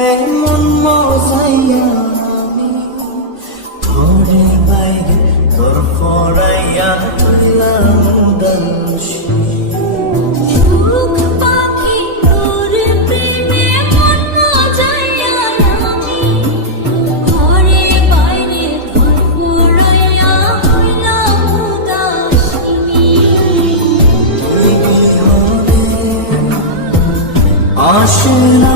প্রেমে মন মজাইয়া আমি ঘরে বাইরে তোর পড়াইয়া হইলাম উদাসী। সুখ পাখি তোর প্রেমে মন মজাইয়া আমি ঘরে বাইরে তোর পড়াইয়া হইলাম উদাসী। তুই বিহনে আসে না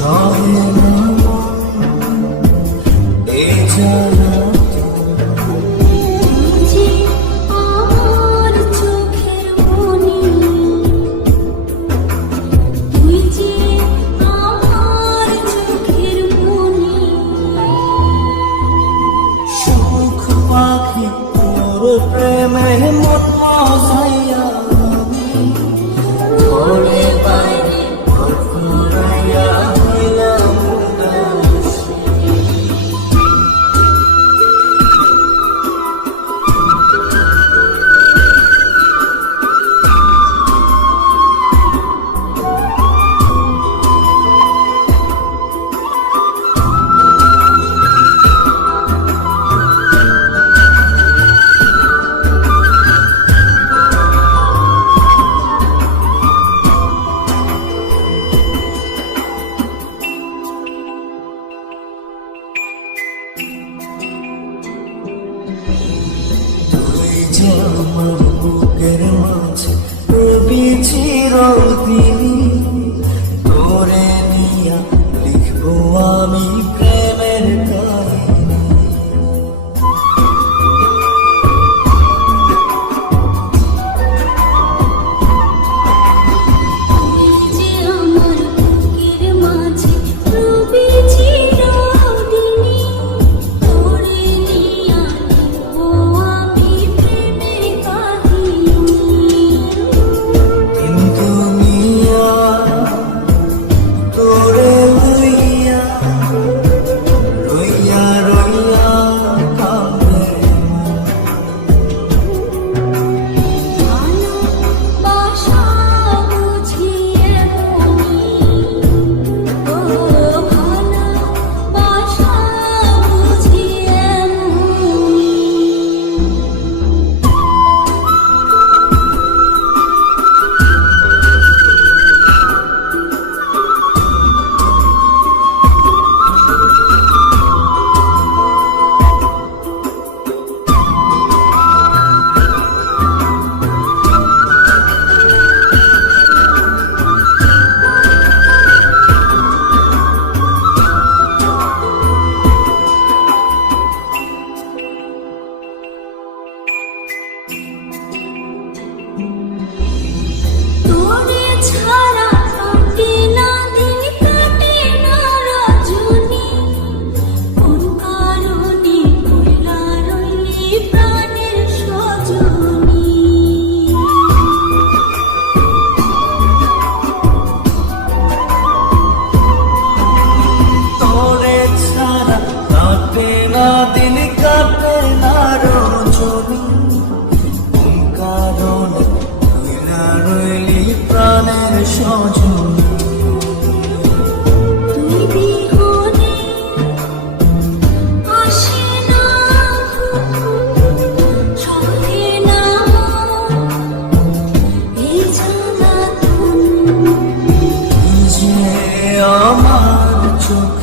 সহে না এই জ্বালা। তুই যে আমার চোখের মনি, তুই যে আমার চোখের মনি। সুখ পাখি তোর প্রেমে মন মজাইয়া আমি ঘরে বাইরে তোর পড়াইয়া হইলাম উদাসী। তুই যে আমার বুকের মাঝে রবি চিরদিনই, তোরে নিয়া লিখবো আমি প্রেমের কাহিনী। তুই যে আমার বুকের মাঝে রবি চিরদিনই, তোরে নিয়া লিখবো আমি প্রেমের কাহিনী। কিন্তু মিয়া তোরে লইয়া রইয়া রইয়া কাঁদে মন। ভালোবাসা বুঝিয়ে মনি, ও ভালোবাসা বুঝিয়ে মনি। তোরে ছাড়া কাটে না দিন, কাটে না রজনী। কোন কারণে ভুলা রইলি প্রাণের সজনী। তোরে ছাড়া কাটে না দিন, কাটে না রজনী। কোন কারণে ভুইলা রইলি প্রাণের সজনী। তুই বিহনে আসে না সহে না এই জ্বালাতন। তুই যে আমার চোখ